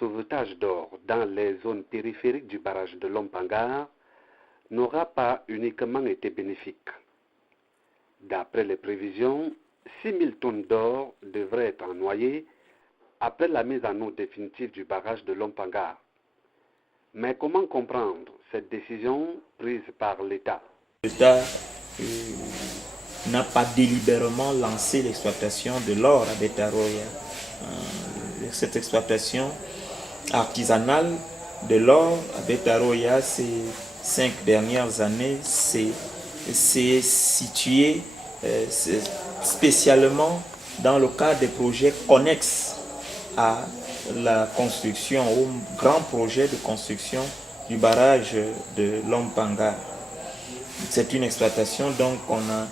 sauvetage d'or dans les zones périphériques du barrage de Lompanga n'aura pas uniquement été bénéfique. D'après les prévisions, 6 000 tonnes d'or devraient être noyées après la mise en eau définitive du barrage de Lompanga. Mais comment comprendre cette décision prise par l'État? L'État n'a pas délibérément lancé l'exploitation de l'or à Betaroya. Cette exploitation artisanale de l'or à Betaroya ces 5 dernières années s'est située spécialement dans le cadre des projets connexes à la construction, au grand projet de construction du barrage de Lompanga. C'est une exploitation donc qu'on a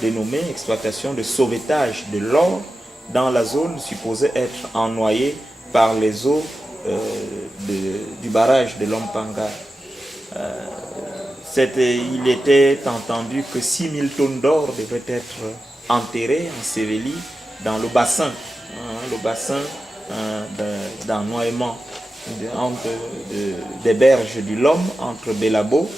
dénommée exploitation de sauvetage de l'or dans la zone supposée être ennoyée par les eaux du barrage de Lompanga. Il était entendu que 6 000 tonnes d'or devraient être enterrées, ensevelies dans le bassin d'ennoyement des berges du Lom entre Belabo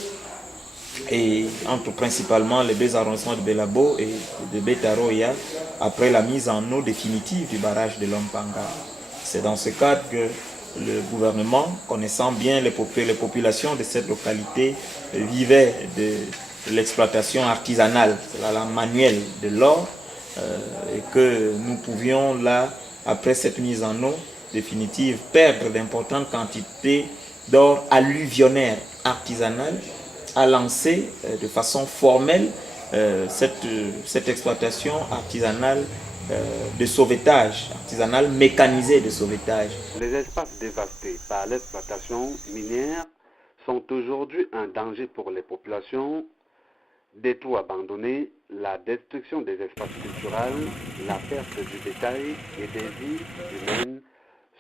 et entre principalement les 2 arrondissements de Belabo et de Betaroya après la mise en eau définitive du barrage de Lompanga. C'est dans ce cadre que le gouvernement, connaissant bien les populations de cette localité, vivait de l'exploitation artisanale, la manuelle de l'or, et que nous pouvions là, après cette mise en eau définitive, perdre d'importantes quantités d'or alluvionnaire artisanal, à lancer de façon formelle cette exploitation artisanale de sauvetage, artisanale mécanisée de sauvetage. Les espaces dévastés par l'exploitation minière sont aujourd'hui un danger pour les populations. Des trous abandonnés, la destruction des espaces culturels, la perte du bétail et des vies humaines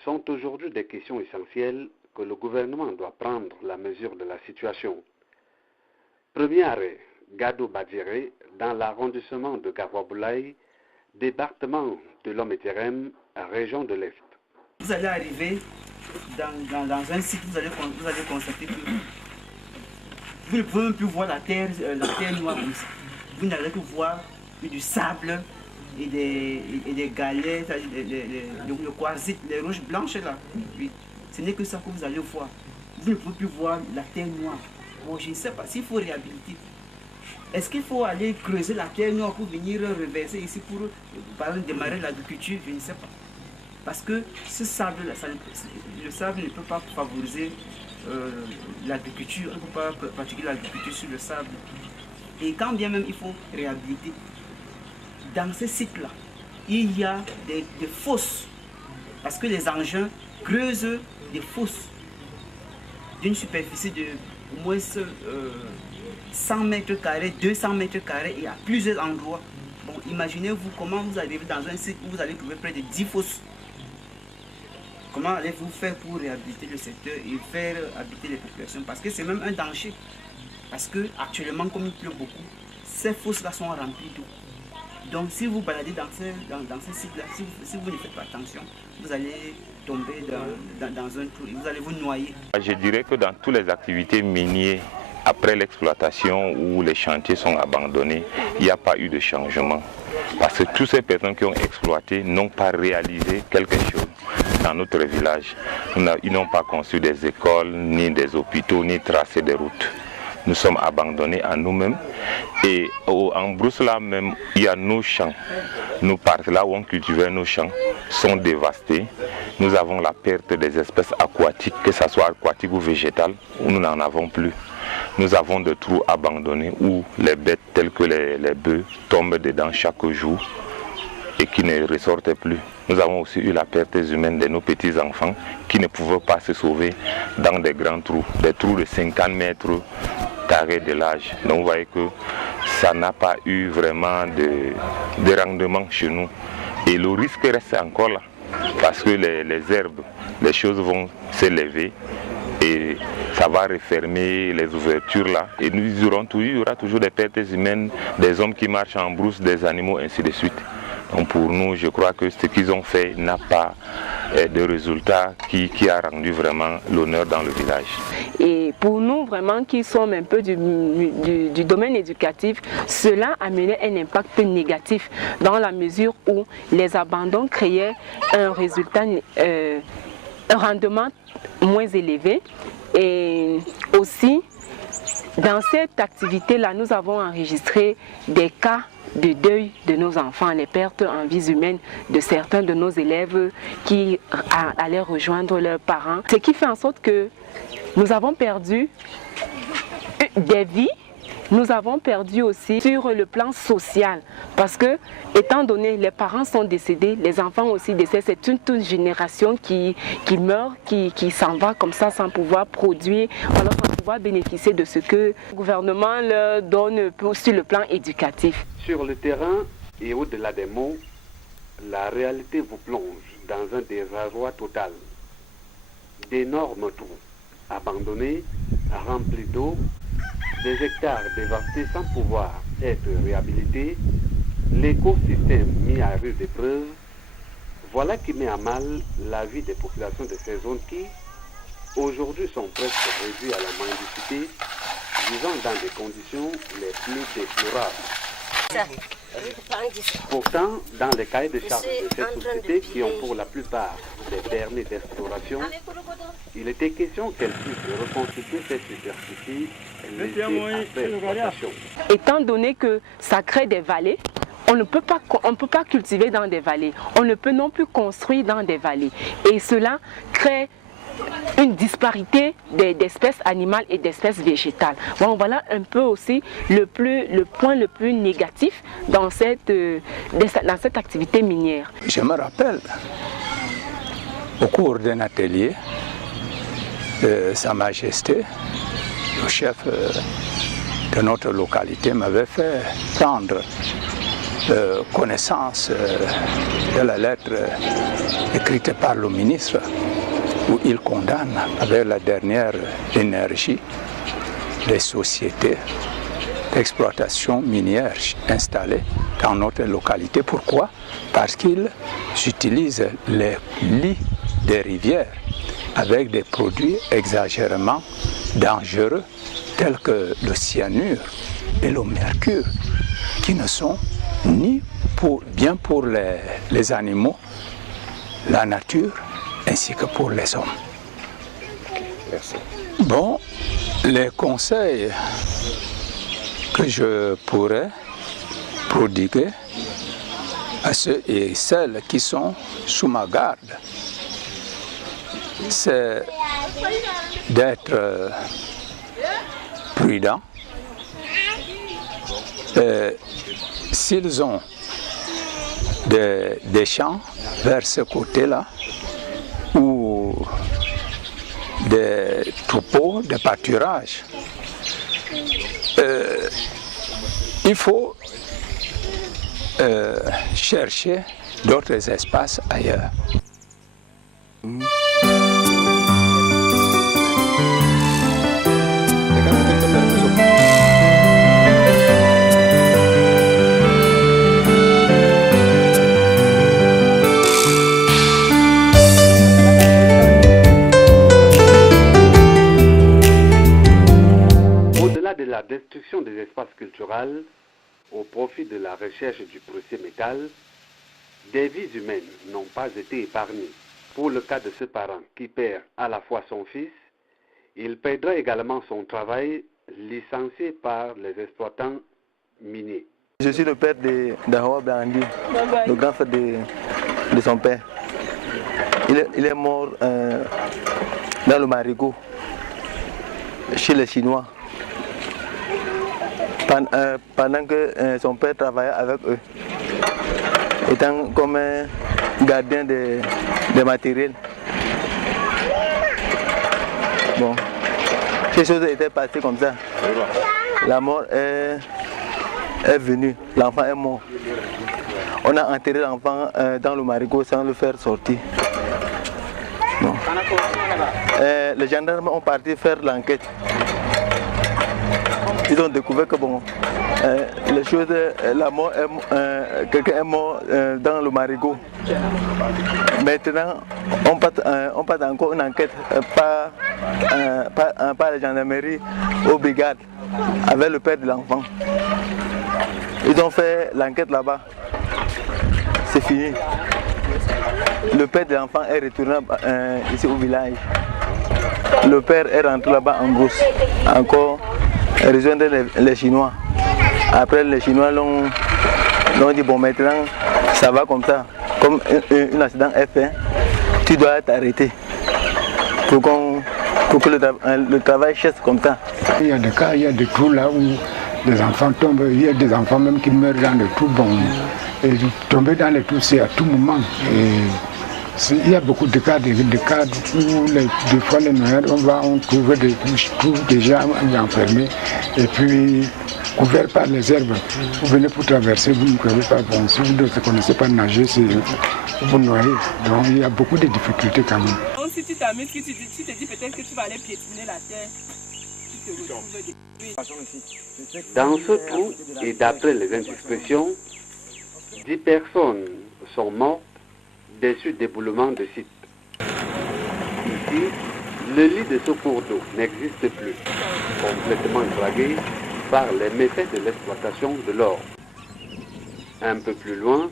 sont aujourd'hui des questions essentielles que le gouvernement doit prendre la mesure de la situation. Premier arrêt, Gado Badjere, dans l'arrondissement de Gawaboulaye, département de Lom-et-Terem, région de l'Est. Vous allez arriver dans un site, vous allez constater que vous ne pouvez même plus voir la terre noire. Vous n'allez que voir du sable et des galets, le quartzite, les roches blanches là. Oui. Ce n'est que ça que vous allez voir. Vous ne pouvez plus voir la terre noire. Bon, je ne sais pas s'il faut réhabiliter. Est-ce qu'il faut aller creuser la terre noire pour venir reverser ici pour démarrer l'agriculture? Je ne sais pas. Parce que ce sable-là, le sable ne peut pas favoriser l'agriculture, on ne peut pas pratiquer l'agriculture sur le sable. Et quand bien même il faut réhabiliter, dans ces sites-là, il y a des fosses. Parce que les engins creusent des fosses d'une superficie de au moins 100 mètres carrés, 200 mètres carrés et à plusieurs endroits. Bon, imaginez-vous comment vous arrivez dans un site où vous allez trouver près de 10 fosses. Comment allez-vous faire pour réhabiliter le secteur et faire habiter les populations? Parce que c'est même un danger. Parce que actuellement, comme il pleut beaucoup, ces fosses-là sont remplies d'eau. Donc si vous baladez dans ces sites-là, si vous ne faites pas attention, vous allez tomber dans un trou et vous allez vous noyer. Je dirais que dans toutes les activités minières, après l'exploitation où les chantiers sont abandonnés, il n'y a pas eu de changement. Parce que toutes ces personnes qui ont exploité n'ont pas réalisé quelque chose dans notre village. Ils n'ont pas construit des écoles, ni des hôpitaux, ni tracé des routes. Nous sommes abandonnés à nous-mêmes. Et en brousse là même, il y a nos champs. Nos parcs là où on cultivait nos champs sont dévastés. Nous avons la perte des espèces aquatiques, que ce soit aquatiques ou végétales, où nous n'en avons plus. Nous avons des trous abandonnés où les bêtes telles que les bœufs tombent dedans chaque jour et qui ne ressortent plus. Nous avons aussi eu la perte humaine de nos petits-enfants qui ne pouvaient pas se sauver dans des grands trous, des trous de 50 mètres carrés de large. Donc vous voyez que ça n'a pas eu vraiment de rendement chez nous. Et le risque reste encore là, parce que les herbes, les choses vont s'élever et ça va refermer les ouvertures là. Et il y aura toujours des pertes humaines, des hommes qui marchent en brousse, des animaux, ainsi de suite. Donc pour nous, je crois que ce qu'ils ont fait n'a pas de résultat qui a rendu vraiment l'honneur dans le village. Et pour nous, vraiment, qui sommes un peu du domaine éducatif, cela a mené un impact négatif dans la mesure où les abandons créaient un résultat, un rendement moins élevé. Et aussi, dans cette activité-là, nous avons enregistré des cas de deuil de nos enfants, les pertes en vie humaine de certains de nos élèves qui allaient rejoindre leurs parents. Ce qui fait en sorte que nous avons perdu des vies, nous avons perdu aussi sur le plan social. Parce que, étant donné les parents sont décédés, les enfants aussi décèdent, c'est toute une génération qui meurt, qui s'en va comme ça sans pouvoir produire, alors sans pouvoir bénéficier de ce que le gouvernement leur donne sur le plan éducatif. Sur le terrain et au-delà des mots, la réalité vous plonge dans un désarroi total. D'énormes trous abandonnés, remplis d'eau, des hectares dévastés sans pouvoir être réhabilités, l'écosystème mis à rude épreuve, voilà qui met à mal la vie des populations de ces zones qui, aujourd'hui, sont presque réduites à la mendicité, vivant dans des conditions les plus déplorables. Pourtant, dans les cahiers de charges de ces sociétés qui ont pour la plupart des permis d'exploration, il était question qu'elles puissent reconstituer cette superficie laissée après exploitation. Étant donné que ça crée des vallées, on ne peut pas cultiver dans des vallées, on ne peut non plus construire dans des vallées. Et cela crée une disparité d'espèces animales et d'espèces végétales. Bon, voilà un peu aussi le point le plus négatif dans cette activité minière. Je me rappelle, au cours d'un atelier, Sa Majesté, le chef de notre localité, m'avait fait prendre connaissance de la lettre écrite par le ministre, où il condamne avec la dernière énergie les sociétés d'exploitation minière installées dans notre localité. Pourquoi? Parce qu'ils utilisent les lits des rivières avec des produits exagérément dangereux tels que le cyanure et le mercure, qui ne sont ni bien pour les animaux, la nature, ainsi que pour les hommes. Merci. Bon, les conseils que je pourrais prodiguer à ceux et celles qui sont sous ma garde, c'est d'être prudents. S'ils ont des champs vers ce côté-là, ou des troupeaux, des pâturages, il faut chercher d'autres espaces ailleurs. De la destruction des espaces culturels au profit de la recherche du précieux métal, des vies humaines n'ont pas été épargnées. Pour le cas de ce parent qui perd à la fois son fils, il perdra également son travail licencié par les exploitants miniers. Je suis le père d'Ahawa Blandi, le grand frère de son père. Il est mort dans le Marigot, chez les Chinois. Pendant que son père travaillait avec eux, étant comme un gardien des matériels. Bon, ces choses étaient passées comme ça. La mort est venue, l'enfant est mort. On a enterré l'enfant dans le Marigot sans le faire sortir. Bon. Les gendarmes ont parti faire l'enquête. ils ont découvert que bon, les choses, la mort, quelqu'un est mort dans le marigot. Maintenant, on passe encore une enquête par la gendarmerie aux brigades avec le père de l'enfant. Ils ont fait l'enquête là-bas. C'est fini. Le père de l'enfant est retourné ici au village. Le père est rentré là-bas en brousse. Encore rejoindre les Chinois. Après les Chinois l'ont dit bon maintenant ça va comme ça. Comme un accident est fait, tu dois t'arrêter pour que le travail cesse comme ça. Il y a des cas, il y a des trous là où des enfants tombent, il y a des enfants même qui meurent dans les trous. Bon, et tomber dans les trous c'est à tout moment. Il y a beaucoup de cas, où des fois les noyades, on trouve des trous déjà enfermés et puis couverts par les herbes. Vous venez pour traverser, vous ne pouvez pas. Bon, si vous ne connaissez pas nager, vous noyez. Donc il y a beaucoup de difficultés quand même. Donc si tu t'amuses, tu te dis peut-être que tu vas aller piétiner la terre. Tu te retrouves Dans ce trou, et d'après les indiscrétions, 10 personnes sont mortes déçues d'éboulement de site. Ici, le lit de ce cours d'eau n'existe plus, complètement dragué par les méfaits de l'exploitation de l'or. Un peu plus loin,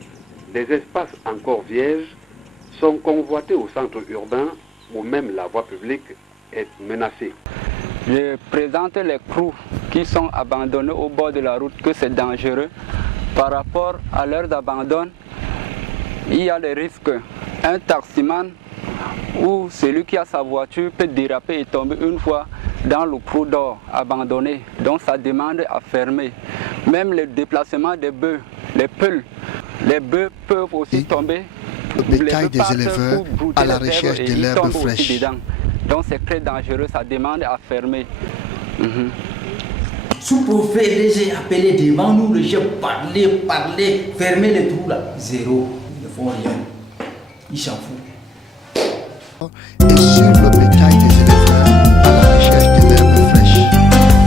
des espaces encore vierges sont convoités au centre urbain où même la voie publique est menacée. Je présente les crous qui sont abandonnés au bord de la route, que c'est dangereux. Par rapport à leur abandon, il y a le risque. Un taximan ou celui qui a sa voiture peut déraper et tomber une fois dans le trou d'or abandonné. Donc ça demande à fermer. Même le déplacement des bœufs, les peuls, les bœufs peuvent aussi tomber. Le bétail des éleveurs à la recherche de l'herbe fraîche. Donc c'est très dangereux, ça demande à fermer. Sous-préfet, j'ai appelé devant nous, le chef parler, fermer les trous là. Zéro. Ils ne font rien. Ils s'en foutent. Et sur le bétail des éleveurs à la recherche de l'herbe fraîche.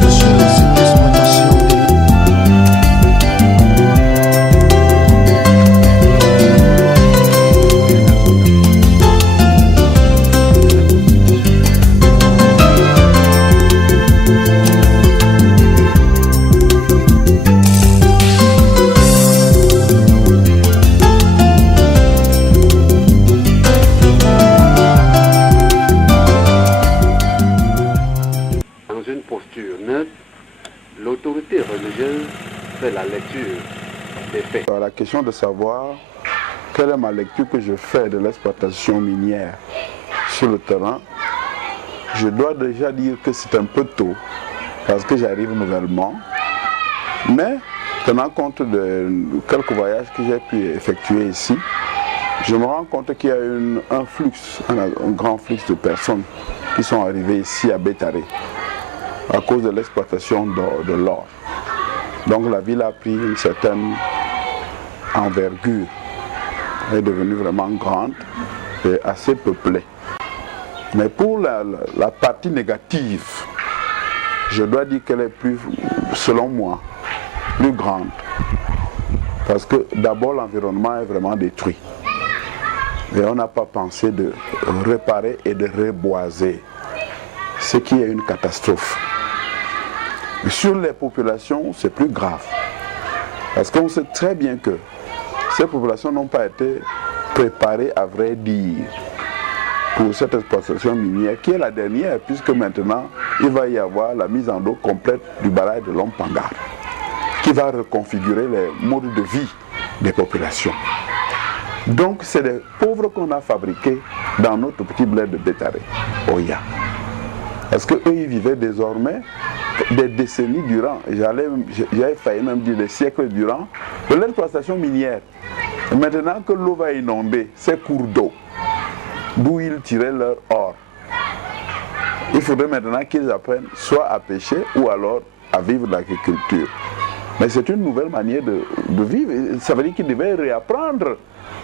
Sur cette exploitation l'autorité religieuse fait la lecture des faits. La question de savoir quelle est ma lecture que je fais de l'exploitation minière sur le terrain, je dois déjà dire que c'est un peu tôt parce que j'arrive nouvellement, mais tenant compte de quelques voyages que j'ai pu effectuer ici, je me rends compte qu'il y a un grand flux de personnes qui sont arrivées ici à Bétaré à cause de l'exploitation de l'or. Donc la ville a pris une certaine envergure, elle est devenue vraiment grande et assez peuplée. Mais pour la partie négative, je dois dire qu'elle est plus, selon moi, plus grande. Parce que d'abord l'environnement est vraiment détruit. Et on n'a pas pensé de réparer et de reboiser, ce qui est une catastrophe. Sur les populations, c'est plus grave. Parce qu'on sait très bien que ces populations n'ont pas été préparées, à vrai dire, pour cette exploitation minière, qui est la dernière, puisque maintenant, il va y avoir la mise en eau complète du barrage de Lompanga, qui va reconfigurer les modes de vie des populations. Donc, c'est des pauvres qu'on a fabriqués dans notre petit bled de Bétaré, Oya. Parce qu'eux, ils vivaient désormais des décennies durant, j'avais failli même dire des siècles durant, de l'exploitation minière. Et maintenant que l'eau va inonder ces cours d'eau, d'où ils tiraient leur or, il faudrait maintenant qu'ils apprennent soit à pêcher ou alors à vivre de l'agriculture. Mais c'est une nouvelle manière de vivre. Ça veut dire qu'ils devaient réapprendre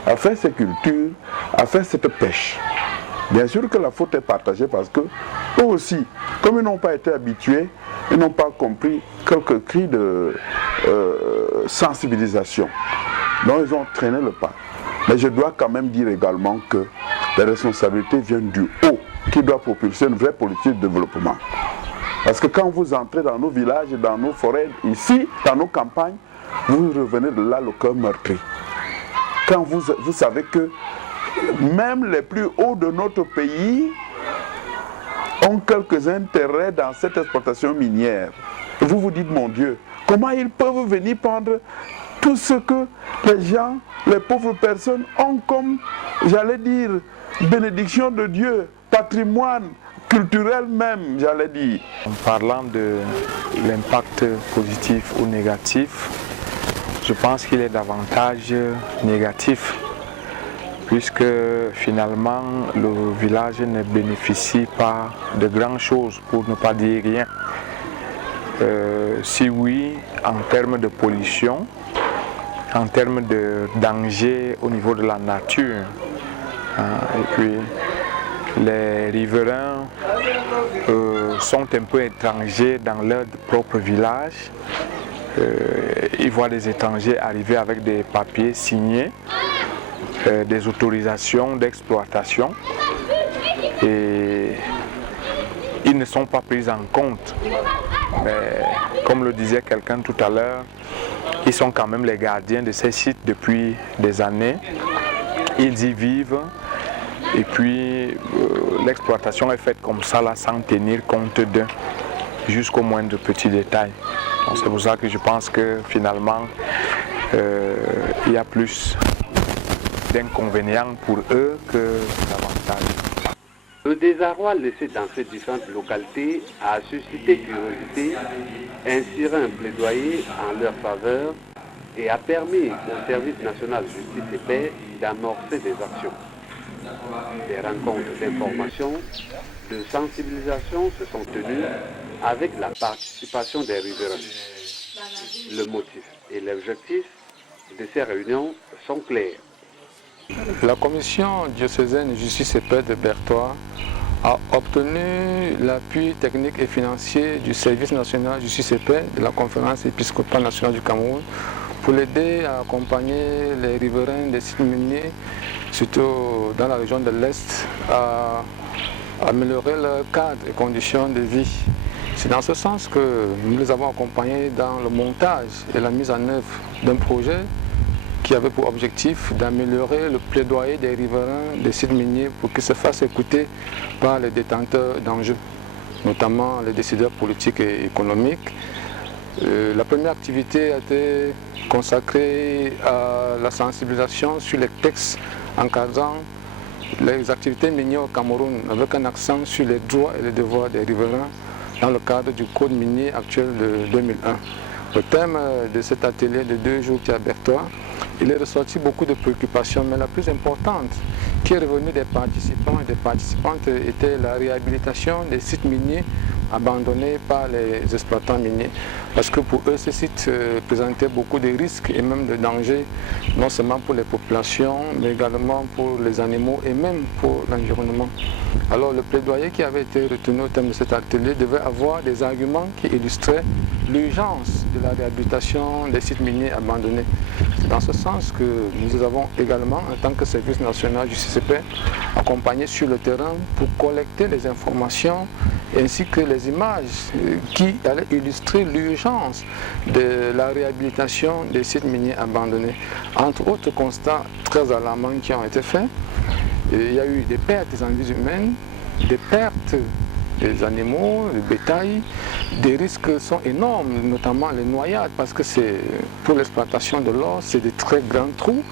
à faire ces cultures, à faire cette pêche. Bien sûr que la faute est partagée parce que eux aussi, comme ils n'ont pas été habitués, ils n'ont pas compris quelques cris de sensibilisation. Donc ils ont traîné le pas. Mais je dois quand même dire également que les responsabilités viennent du haut, qui doit propulser une vraie politique de développement. Parce que quand vous entrez dans nos villages, dans nos forêts, ici, dans nos campagnes, vous revenez de là le cœur meurtri. Quand vous savez que même les plus hauts de notre pays ont quelques intérêts dans cette exploitation minière. Vous vous dites, mon Dieu, comment ils peuvent venir prendre tout ce que les gens, les pauvres personnes ont comme, j'allais dire, bénédiction de Dieu, patrimoine culturel même, j'allais dire. En parlant de l'impact positif ou négatif, je pense qu'il est davantage négatif, puisque finalement le village ne bénéficie pas de grand chose, pour ne pas dire rien. Si oui, en termes de pollution, en termes de danger au niveau de la nature, et puis les riverains sont un peu étrangers dans leur propre village. Ils voient des étrangers arriver avec des papiers signés, des autorisations d'exploitation, et ils ne sont pas pris en compte. Mais comme le disait quelqu'un tout à l'heure, ils sont quand même les gardiens de ces sites depuis des années. Ils y vivent, et puis l'exploitation est faite comme ça, là, sans tenir compte d'eux, jusqu'au moindre petit détail. C'est pour ça que je pense que finalement, il y a plus d'inconvénients pour eux que d'avantages. Le désarroi laissé dans ces différentes localités a suscité curiosité, inspiré un plaidoyer en leur faveur et a permis au Service national justice et paix d'amorcer des actions. Des rencontres d'information, de sensibilisation se sont tenues avec la participation des riverains. Le motif et l'objectif de ces réunions sont clairs. La commission diocésaine de justice et paix de Bertois a obtenu l'appui technique et financier du Service national justice et paix de la conférence épiscopale nationale du Cameroun pour l'aider à accompagner les riverains des sites miniers, surtout dans la région de l'Est, à améliorer leur cadre et conditions de vie. C'est dans ce sens que nous les avons accompagnés dans le montage et la mise en œuvre d'un projet qui avait pour objectif d'améliorer le plaidoyer des riverains des sites miniers pour qu'ils se fassent écouter par les détenteurs d'enjeux, notamment les décideurs politiques et économiques. La première activité a été consacrée à la sensibilisation sur les textes encadrant les activités minières au Cameroun, avec un accent sur les droits et les devoirs des riverains dans le cadre du code minier actuel de 2001. Le thème de cet atelier de 2 jours qui est à Bertois, il est ressorti beaucoup de préoccupations, mais la plus importante qui est revenue des participants et des participantes était la réhabilitation des sites miniers abandonnés par les exploitants miniers. Parce que pour eux, ces sites présentaient beaucoup de risques et même de dangers, non seulement pour les populations, mais également pour les animaux et même pour l'environnement. Alors le plaidoyer qui avait été retenu au thème de cet atelier devait avoir des arguments qui illustraient l'urgence de la réhabilitation des sites miniers abandonnés. C'est dans ce sens que nous avons également, en tant que service national du CCP, accompagné sur le terrain pour collecter les informations ainsi que les images qui allaient illustrer l'urgence de la réhabilitation des sites miniers abandonnés. Entre autres constats très alarmants qui ont été faits, il y a eu des pertes des vies humaines, des pertes des animaux, du bétail. Des risques sont énormes, notamment les noyades, parce que pour l'exploitation de l'or, c'est des très grands trous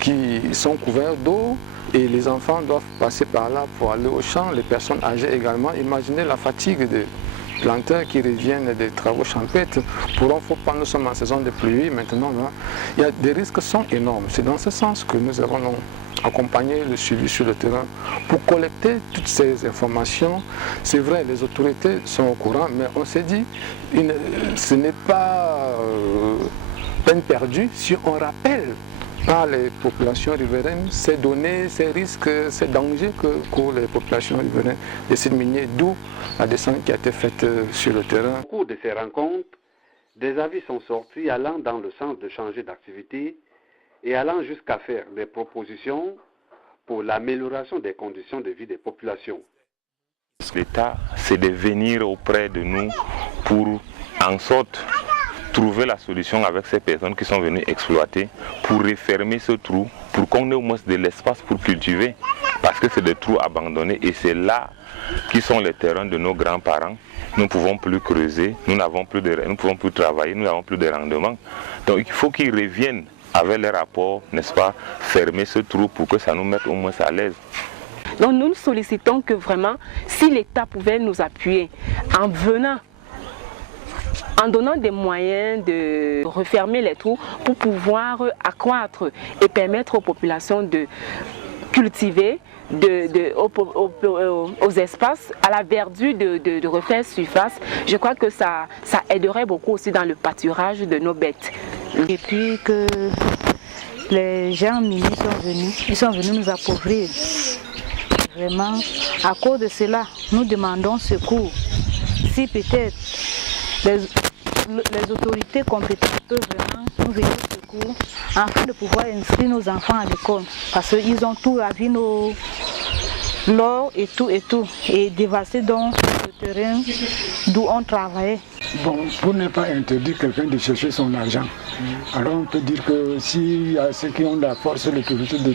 qui sont couverts d'eau et les enfants doivent passer par là pour aller au champ, les personnes âgées également. Imaginez la fatigue des planteurs qui reviennent des travaux champêtres. Pour un faut pas, nous sommes en saison de pluie maintenant, là, des risques sont énormes. C'est dans ce sens que nous avons accompagner le suivi sur le terrain pour collecter toutes ces informations. C'est vrai, les autorités sont au courant, mais on s'est dit, ce n'est pas peine perdue si on rappelle par les populations riveraines ces données, ces risques, ces dangers que courent les populations riveraines des sites miniers, d'où la descente qui a été faite sur le terrain. Au cours de ces rencontres, des avis sont sortis allant dans le sens de changer d'activité et allant jusqu'à faire des propositions pour l'amélioration des conditions de vie des populations. L'État, c'est de venir auprès de nous pour, en sorte, trouver la solution avec ces personnes qui sont venues exploiter pour refermer ce trou, pour qu'on ait au moins de l'espace pour cultiver, parce que c'est des trous abandonnés et c'est là qui sont les terrains de nos grands-parents. Nous ne pouvons plus creuser, nous ne pouvons plus travailler, nous n'avons plus de rendement. Donc il faut qu'ils reviennent avec les rapports, n'est-ce pas, fermer ce trou pour que ça nous mette au moins à l'aise. Donc nous sollicitons que vraiment, si l'État pouvait nous appuyer en venant, en donnant des moyens de refermer les trous pour pouvoir accroître et permettre aux populations de cultiver, aux espaces, à la verdure de refaire surface, je crois que ça aiderait beaucoup aussi dans le pâturage de nos bêtes. Et puis que les gens miniers sont venus nous appauvrir. Vraiment, à cause de cela, nous demandons secours. Si peut-être les autorités compétentes peuvent vraiment nous venir secours afin de pouvoir inscrire nos enfants à l'école. Parce qu'ils ont tout ravi, l'or et tout, et dévasser donc le terrain d'où on travaillait. Bon, pour ne pas interdire quelqu'un de chercher son argent, alors on peut dire que s'il y a ceux qui ont la force, l'autorité de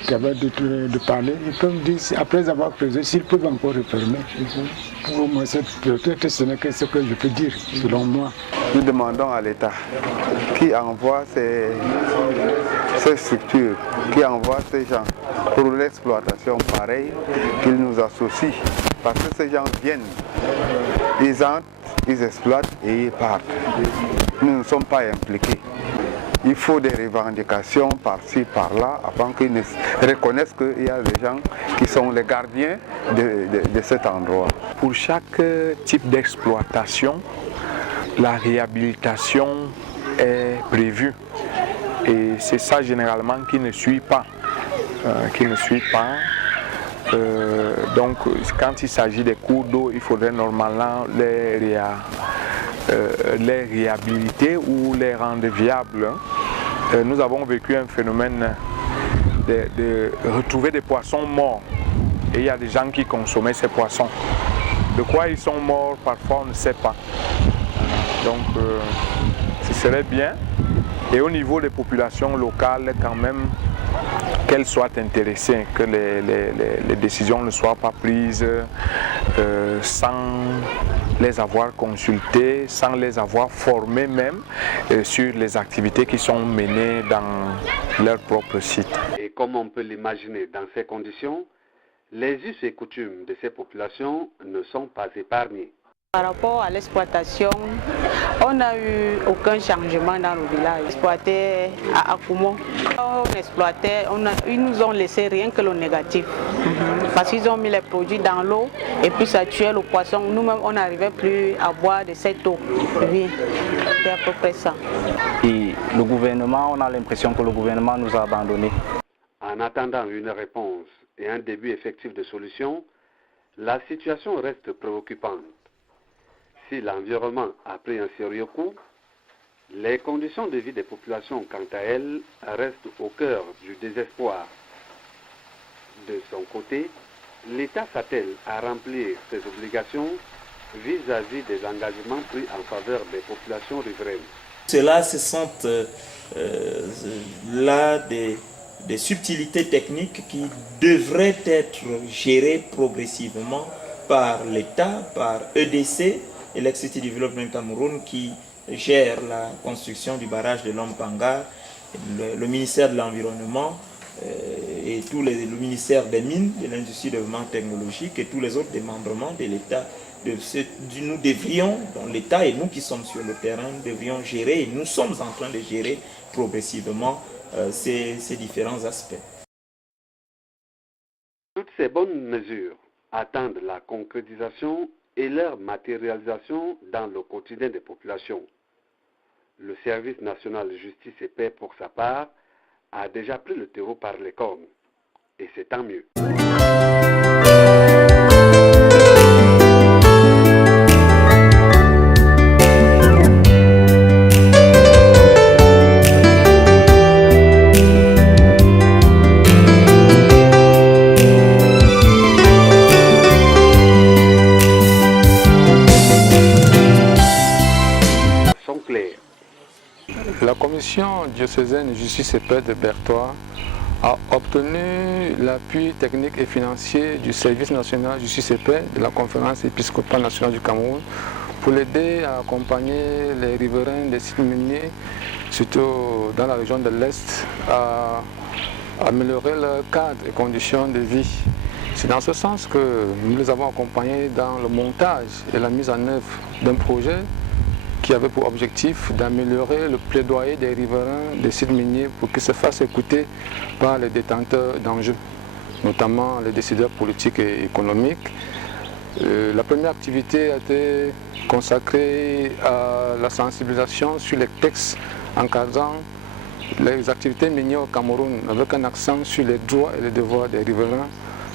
parler, ils peuvent dire, après avoir creusé, s'ils peuvent encore refermer. Pour moi, peut-être ce n'est que ce que je peux dire, selon moi. Nous demandons à l'État qui envoie ces structures, qui envoie ces gens pour l'exploitation pareille, qu'ils nous associent. Parce que ces gens viennent, ils entrent, ils exploitent et ils partent. Nous ne sommes pas impliqués. Il faut des revendications par-ci, par-là, avant qu'ils ne reconnaissent qu'il y a des gens qui sont les gardiens de cet endroit. Pour chaque type d'exploitation, la réhabilitation est prévue. Et c'est ça généralement qui ne suit pas. Donc quand il s'agit des cours d'eau, il faudrait normalement les réhabiliter ou les rendre viables. Nous avons vécu un phénomène de retrouver des poissons morts. Et il y a des gens qui consommaient ces poissons. De quoi ils sont morts, parfois on ne sait pas. Donc ce serait bien. Et au niveau des populations locales, quand même, qu'elles soient intéressées, que les décisions ne soient pas prises sans les avoir consultées, sans les avoir formées même sur les activités qui sont menées dans leur propre site. Et comme on peut l'imaginer dans ces conditions, les us et coutumes de ces populations ne sont pas épargnés. Par rapport à l'exploitation, on n'a eu aucun changement dans le village. Exploité à Akumo, on exploitait, ils nous ont laissé rien que le négatif. Parce qu'ils ont mis les produits dans l'eau et puis ça tuait le poisson. Nous-mêmes, on n'arrivait plus à boire de cette eau. C'était à peu près ça. Et le gouvernement, on a l'impression que le gouvernement nous a abandonnés. En attendant une réponse et un début effectif de solution, la situation reste préoccupante. Si l'environnement a pris un sérieux coup, les conditions de vie des populations, quant à elles, restent au cœur du désespoir. De son côté, l'État s'attelle à remplir ses obligations vis-à-vis des engagements pris en faveur des populations riveraines. Cela, ce sont là des subtilités techniques qui devraient être gérées progressivement par l'État, par EDC, Electricity Development Cameroun, qui gère la construction du barrage de Lompanga, le ministère de l'Environnement et le ministère des Mines, de l'Industrie de développement technologique et tous les autres démembrements de l'État. Nous devrions, dans l'État et nous qui sommes sur le terrain, devrions gérer, et nous sommes en train de gérer progressivement ces différents aspects. Toutes ces bonnes mesures attendent la concrétisation et leur matérialisation dans le quotidien des populations. Le Service national de justice et paix, pour sa part, a déjà pris le taureau par les cornes. Et c'est tant mieux. La commission diocésaine Justice et Paix de Berthois a obtenu l'appui technique et financier du Service national Justice et Paix de la Conférence épiscopale nationale du Cameroun pour l'aider à accompagner les riverains des sites miniers, surtout dans la région de l'Est, à améliorer leur cadre et conditions de vie. C'est dans ce sens que nous les avons accompagnés dans le montage et la mise en œuvre d'un projet qui avait pour objectif d'améliorer le plaidoyer des riverains des sites miniers pour qu'ils se fassent écouter par les détenteurs d'enjeux, notamment les décideurs politiques et économiques. La première activité a été consacrée à la sensibilisation sur les textes encadrant les activités minières au Cameroun, avec un accent sur les droits et les devoirs des riverains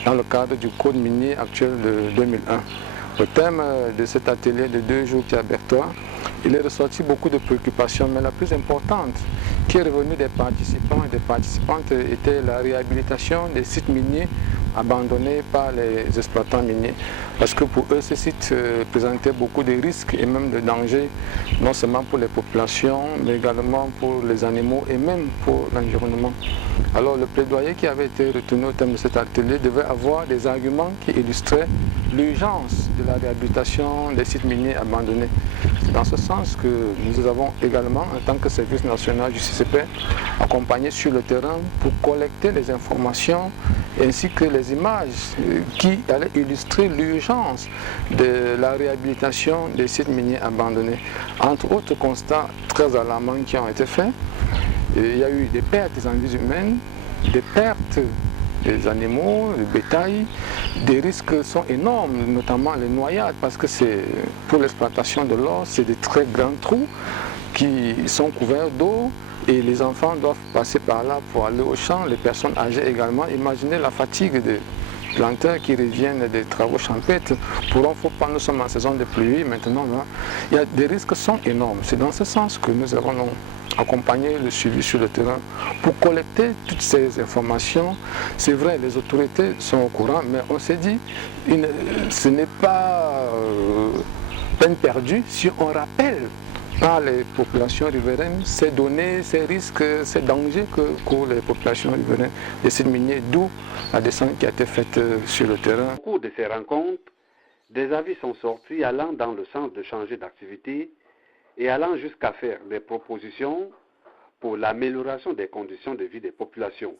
dans le cadre du code minier actuel de 2001. Le thème de cet atelier de 2 jours qui est à Berthois, il est ressorti beaucoup de préoccupations, mais la plus importante qui est revenue des participants et des participantes était la réhabilitation des sites miniers abandonnés par les exploitants miniers. Parce que pour eux, ces sites présentaient beaucoup de risques et même de dangers, non seulement pour les populations, mais également pour les animaux et même pour l'environnement. Alors le plaidoyer qui avait été retenu au thème de cet atelier devait avoir des arguments qui illustraient l'urgence de la réhabilitation des sites miniers abandonnés. C'est dans ce sens que nous avons également, en tant que service national du CCP, accompagné sur le terrain pour collecter les informations ainsi que les images qui allaient illustrer l'urgence de la réhabilitation des sites miniers abandonnés. Entre autres constats très alarmants qui ont été faits, il y a eu des pertes en vies humaines, des pertes des animaux, du bétail. Des risques sont énormes, notamment les noyades, parce que pour l'exploitation de l'or, c'est des très grands trous qui sont couverts d'eau et les enfants doivent passer par là pour aller au champ, les personnes âgées également. Imaginez la fatigue des planteurs qui reviennent des travaux champêtres. Nous sommes en saison de pluie maintenant, là, des risques sont énormes. C'est dans ce sens que nous avons accompagner le suivi sur le terrain pour collecter toutes ces informations. C'est vrai, les autorités sont au courant, mais on s'est dit, ce n'est pas peine perdue si on rappelle par les populations riveraines ces données, ces risques, ces dangers que courent les populations riveraines des sites miniers, d'où la descente qui a été faite sur le terrain. Au cours de ces rencontres, des avis sont sortis allant dans le sens de changer d'activité et allant jusqu'à faire des propositions pour l'amélioration des conditions de vie des populations.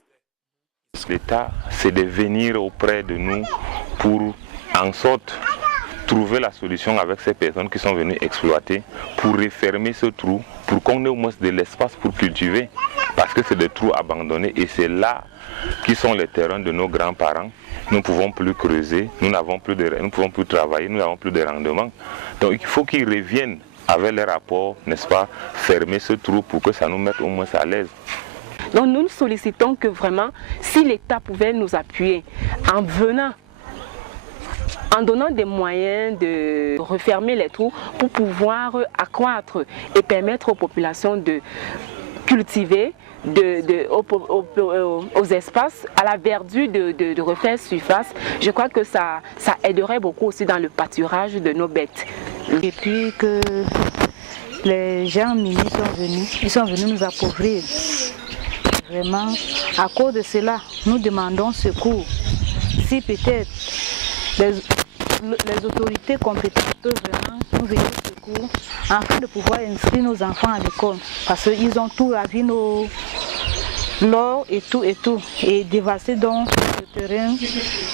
L'État, c'est de venir auprès de nous pour, en sorte, trouver la solution avec ces personnes qui sont venues exploiter, pour refermer ce trou, pour qu'on ait au moins de l'espace pour cultiver, parce que c'est des trous abandonnés et c'est là qui sont les terrains de nos grands-parents. Nous ne pouvons plus creuser, nous ne pouvons plus travailler, nous n'avons plus de rendement. Donc il faut qu'ils reviennent avec les rapports, n'est-ce pas, fermer ce trou pour que ça nous mette au moins à l'aise. Donc nous sollicitons que vraiment, si l'État pouvait nous appuyer en donnant des moyens de refermer les trous pour pouvoir accroître et permettre aux populations de cultiver, aux espaces, à la verdure de refaire surface. Je crois que ça aiderait beaucoup aussi dans le pâturage de nos bêtes. Depuis que les gens miniers sont venus nous appauvrir, vraiment, à cause de cela, nous demandons secours. Si peut-être les autorités compétentes peuvent vraiment nous venir secours afin de pouvoir inscrire nos enfants à l'école, parce qu'ils ont tout ravi l'or et tout, et dévasté donc le terrain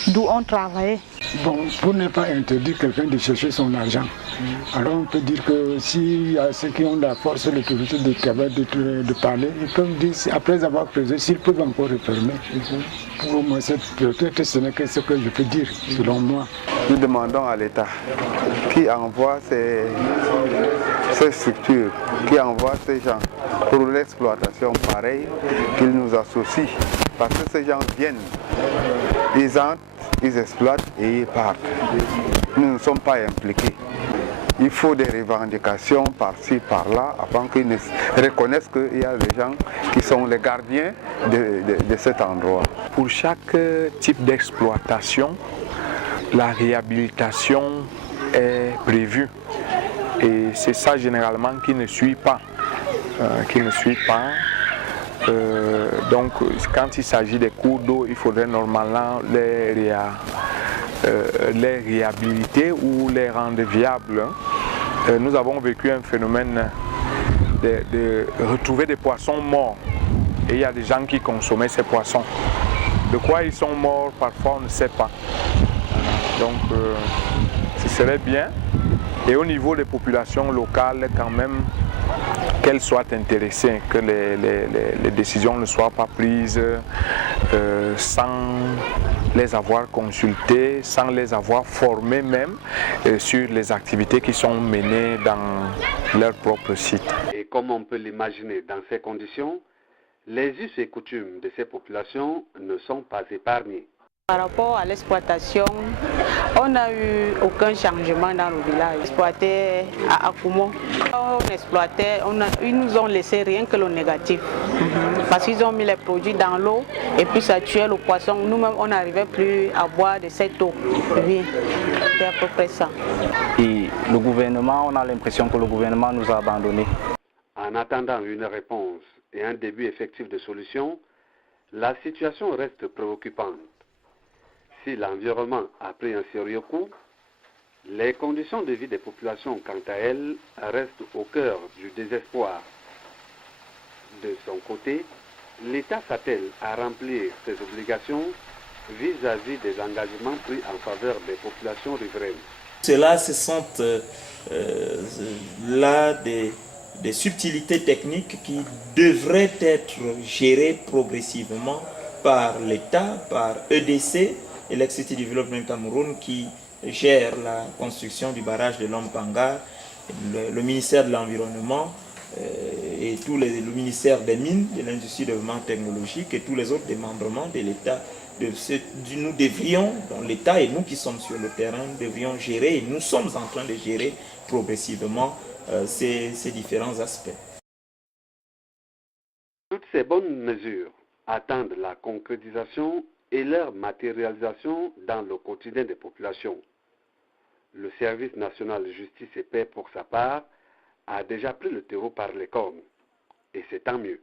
d'où on travaillait. Bon, pour ne pas interdire quelqu'un de chercher son argent, alors on peut dire que s'il y a ceux qui ont la force et l'autorité de parler, ils peuvent dire, après avoir creusé, s'ils peuvent encore refermer. Pour moi, peut-être ce n'est que ce que je peux dire, selon moi. Nous demandons à l'État qui envoie ces structures, qui envoie ces gens pour l'exploitation, pareil, qu'ils nous associent. Parce que ces gens viennent, ils entrent, ils exploitent et ils partent. Nous ne sommes pas impliqués. Il faut des revendications par-ci, par-là, avant qu'ils ne reconnaissent qu'il y a des gens qui sont les gardiens de cet endroit. Pour chaque type d'exploitation, la réhabilitation est prévue. Et c'est ça généralement qui ne suit pas. Donc quand il s'agit des cours d'eau, il faudrait normalement les réhabiliter ou les rendre viables. Nous avons vécu un phénomène de retrouver des poissons morts. Et il y a des gens qui consommaient ces poissons. De quoi ils sont morts, parfois on ne sait pas. Donc ce serait bien. Et au niveau des populations locales, quand même, qu'elles soient intéressées, que les décisions ne soient pas prises sans les avoir consultées, sans les avoir formées même sur les activités qui sont menées dans leur propre site. Et comme on peut l'imaginer dans ces conditions, les us et coutumes de ces populations ne sont pas épargnés. Par rapport à l'exploitation, on n'a eu aucun changement dans le village. Exploité à Akumo, on exploitait, ils nous ont laissé rien que le négatif. Parce qu'ils ont mis les produits dans l'eau et puis ça tuait le poisson. Nous-mêmes, on n'arrivait plus à boire de cette eau. C'est à peu près ça. Et le gouvernement, on a l'impression que le gouvernement nous a abandonnés. En attendant une réponse et un début effectif de solution, la situation reste préoccupante. Si l'environnement a pris un sérieux coup, les conditions de vie des populations, quant à elles, restent au cœur du désespoir. De son côté, l'État s'attelle à remplir ses obligations vis-à-vis des engagements pris en faveur des populations riveraines. Cela, ce sont là des subtilités techniques qui devraient être gérées progressivement par l'État, par EDC, Electricity Development Cameroun, qui gère la construction du barrage de Lompanga, le ministère de l'Environnement et le ministère des Mines, de l'Industrie de développement technologique et tous les autres démembrements de l'État. Nous devrions, dans l'État et nous qui sommes sur le terrain, devrions gérer, et nous sommes en train de gérer progressivement ces différents aspects. Toutes ces bonnes mesures attendent la concrétisation et leur matérialisation dans le quotidien des populations. Le Service national de justice et paix, pour sa part, a déjà pris le taureau par les cornes. Et c'est tant mieux.